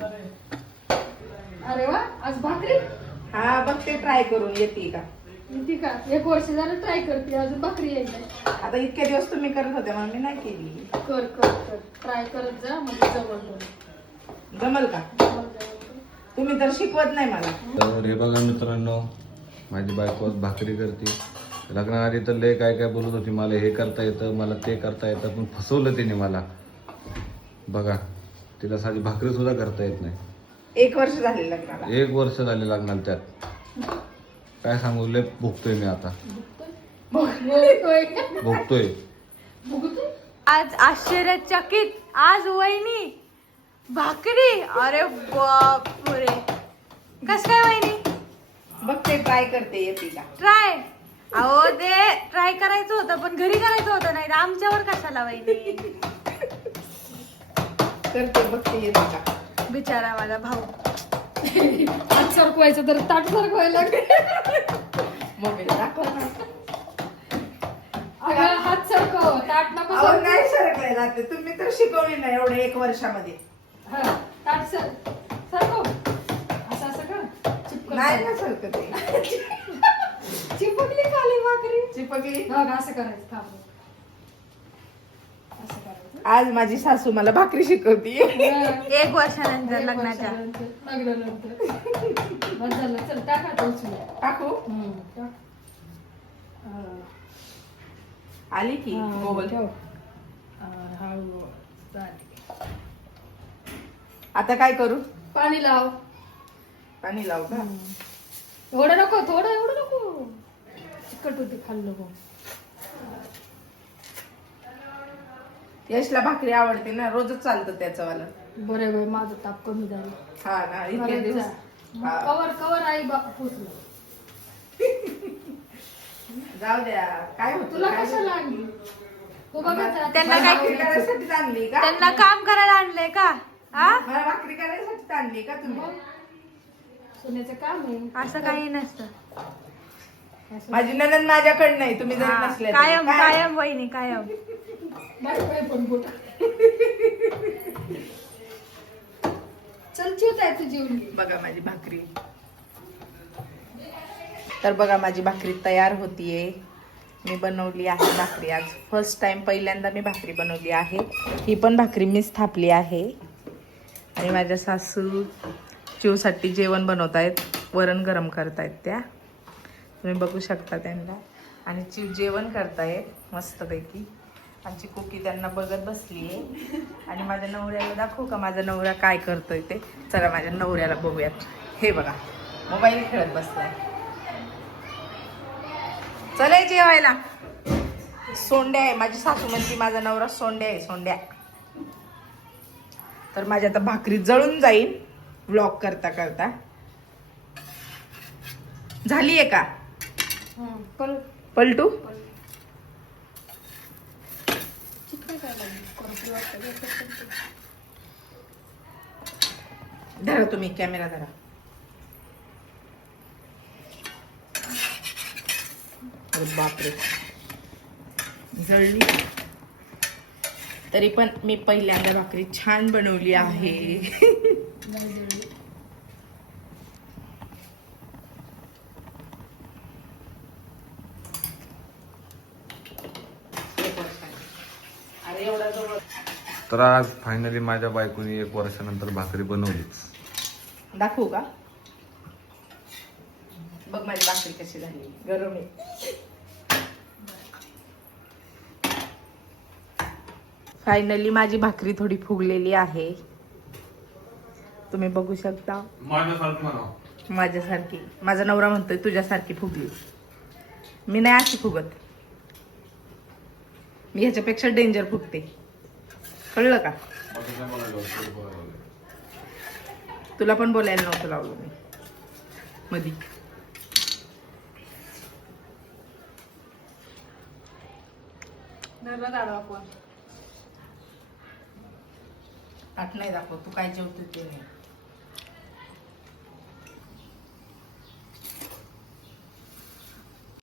अरे वा, आज भाकरी. हा बघते ट्राय करून येते का. येते का? 1 वर्ष झालं ट्राय करते, अजून भाकरी यायची. आता इतके दिवस तुम्ही करत होते म्हणून मी नाही केली. कर कर कर, ट्राय करत जा, म्हणजे जवळ जमल का? तुम्ही तर शिकवत नाही मला. तर हे बघा मित्रांनो, माझी बायको आज भाकरी करते. लग्नाआधी तर लय काय काय बोलत होती, मला हे करता येतं, मला ते करता येतं, पण फसवलं तिने मला. बघा, तिला साधी भाकरी सुद्धा करता येत नाही. 1 वर्ष झाले लग्नाला. 1 वर्ष झाले लग्नाला. त्यात काय सांगू, लय भुगतोय मी आता. भुगतोय. आज आश्चर्यचकित, आज वहिनी भाकरी. अरे बापरे, कस काय वहिनी? बघते ट्राय करते येते का. ट्राय? अहो ते ट्राय करायचं होतं, पण घरी करायचं होतं, नाही आमच्यावर कशाला वहिनी? करते बघते येते का. बिचारा माझा भाऊ. हात सरकवायचं तर ताट सरकवायला मम्मीला दाखव ना. अगं हात सरकव, ताट नको अहो सरकवू. नाही सरकले जाते, तुम्ही तर शिकवली नाही एवढं 1 वर्षामध्ये. हा, ताट सरकव. असं कर. चिपकन नाही कर. ना सरकते. चिपकली खाली भाकरी. चिपकली. बघ असं करायचं, थांब. असं करायचं. आज माझी सासू मला भाकरी शिकवती. 1 वर्षानंतर लग्नाच्या. लग्नानंतर. बस झालं, चल टाक आता उचलून. टाकू. टाक. आली की मोबाईल ठेव. हळू चालेल. आता काय करू. पाणी लाव. पाणी लावू का. एवढं नको, एवढं नको. चिकट होते, खाल्लं नको. यशला भाकरी आवडते ना, रोजच चालतं त्याचं वाला. बरे बाई, माझं ताप कमी झालं. हा ना, इतके दिवस. हा. कवर आई बाप पोचलो. जाऊ द्या, काय होतं. तुला कशाला आणली? तू बघत जा. त्यांना काय भाकरी करायसाठी आणली का. त्यांना काम करायला आणलंय का? हा, मला भाकरी करायसाठी आणली का तुम्ही. सोन्याचं काम आहे. असं काही नसतं. माझी ननंद माझ्याकडे नाही, तुम्ही जरी नसले तरी. कायम काय? कायम वहिनी कायम. पण बोट. चल चिवत आहे तुझी जेवली. बघा माझी भाकरी. तर बघा माझी भाकरी तयार होतीये. मी बनवली आहे भाकरी आज फर्स्ट टाइम, पहिल्यांदा मी भाकरी बनवली आहे. ही पण भाकरी मीच थापली आहे. आणि माझ्या सासू चिवसाठी जेवण बनवत आहेत, वरण गरम करतायत त्या, तुम्ही बघू शकता त्यांना. आणि चिव जेवण करतायत मस्तपैकी. आमची कुकी त्यांना बघत बसली आहे. आणि माझ्या नवऱ्याला दाखवू का माझा नवरा काय करतोय ते. चला माझ्या नवऱ्याला बघूयात. हे बघा, मोबाईल खेळत बसलाय. चला जेवायला. सोंड्या आहे, माझी सासू म्हणती माझा नवरा सोंड्या आहे, सोंड्या. तर माझी आता भाकरी जळून जाईल व्लॉग करता करता. झालीये का पलटू. धरा तुम्ही कॅमेरा धरा. अरे बापरे, जळली. तरी पण मी पहिल्यांदा भाकरी छान बनवली आहे. अरे एवढा जवळ. तर आज फायनली माझ्या बायकोनी 1 वर्षानंतर भाकरी बनवलीच. दाखवू का. बघ माझी भाकरी कशी झाली, गरम आहे. फायनली माझी भाकरी थोडी फुगलेली आहे, तुम्ही बघू शकता. माझ्यासारखी. माझा नवरा म्हणतोय तुझ्यासारखी फुगली. मी नाही अशी फुगत, मी ह्याच्यापेक्षा डेंजर फुगते, कळलं का. तुला पण बोलायला नव्हतं लावलं मी मधी. ताट नाही दाखव, तू काय जेवतो ते नाही.